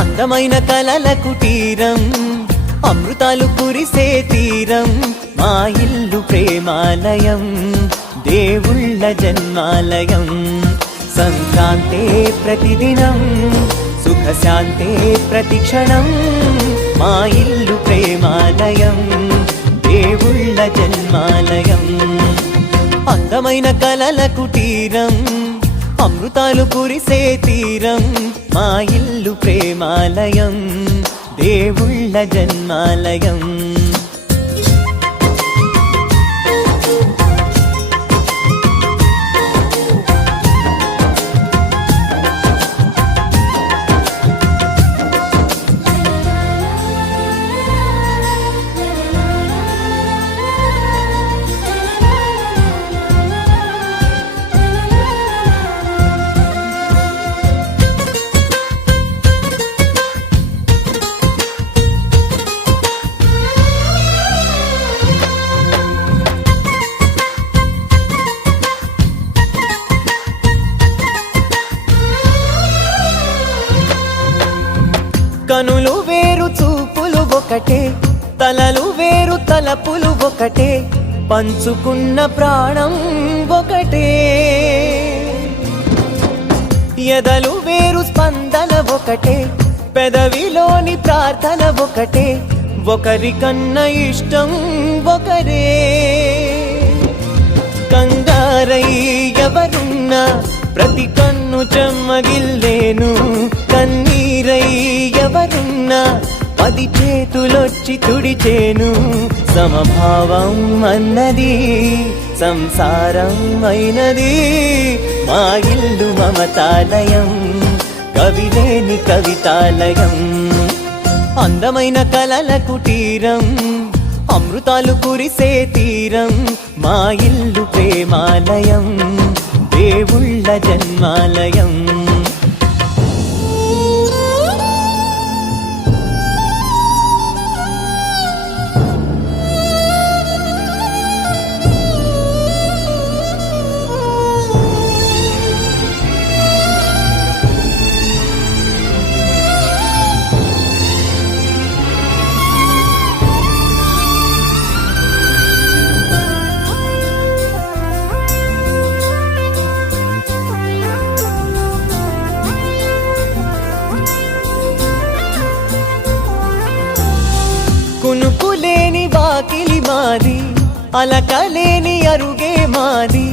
అందమైన కలల కుటీరం, అమృతాలు కురిసే తీరం, మా ఇల్లు ప్రేమాలయం, దేవుళ్ళ జన్మాలయం. సంక్రాంతే ప్రతిదినం, సుఖశాంతే ప్రతిక్షణం, మా ఇల్లు ప్రేమాలయం, దేవుళ్ళ జన్మాలయం. అందమైన కలల కుటీరం, అమృతాలు కురిసే తీరం, మా ఇల్లు ప్రేమాలయం, దేవుళ్ళ జన్మాలయం. కనులు వేరు చూపులు ఒకటే, తలలు వేరు తలపులు ఒకటే, పంచుకున్న ప్రాణం ఒకటే. ఎదలు వేరు స్పందన ఒకటే, పెదవిలోని ప్రార్థన ఒకటే, ఒకరికన్నా ఇష్టం ఒకరే. కంగారై ఎవరున్నా ప్రతి కన్ను చెమ్మగిల్లేను, కన్నీరై ఎవరున్నా 10 చేతులొచ్చి తుడిచేను. సమభావం అన్నది సంసారం అయినది, మా ఇల్లు మమతాలయం, కవిలేని కవితాలయం. అందమైన కలల కుటీరం, అమృతాలు కురిసే తీరం, మా ఇల్లు ప్రేమాలయం, దేవుళ్ళ జన్మాలయం. కునుకులేని వాకిలి మాది, అలకలేని అరుగే మాది,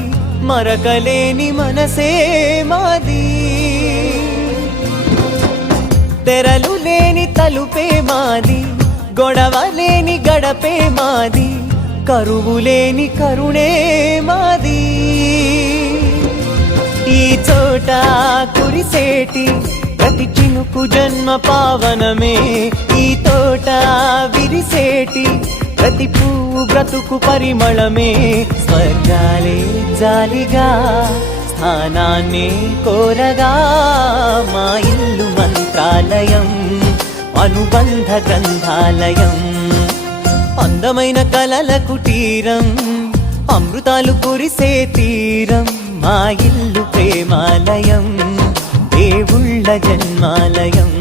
మరకలేని మనసే మాది. తెరలు లేని తలుపే మాది, గొడవ లేని గడపే మాది, కరువు లేని కరుణే మాది. ఈ చోట కురిసేటి ప్రతి చినుకు జన్మ పావనమే, ఈ తోట విరిసేటి ప్రతి పువ్వు బ్రతుకు పరిమళమే. స్వర్గాలే జాలిగా స్థానాన్ని కోరగా, మా ఇల్లు మంత్రాలయం, అనుబంధ గ్రంథాలయం. అందమైన కలల కుటీరం, అమృతాలు కురిసే తీరం, మా ఇల్లు ప్రేమాలయం, దేవుళ్ళ జన్మాలయం.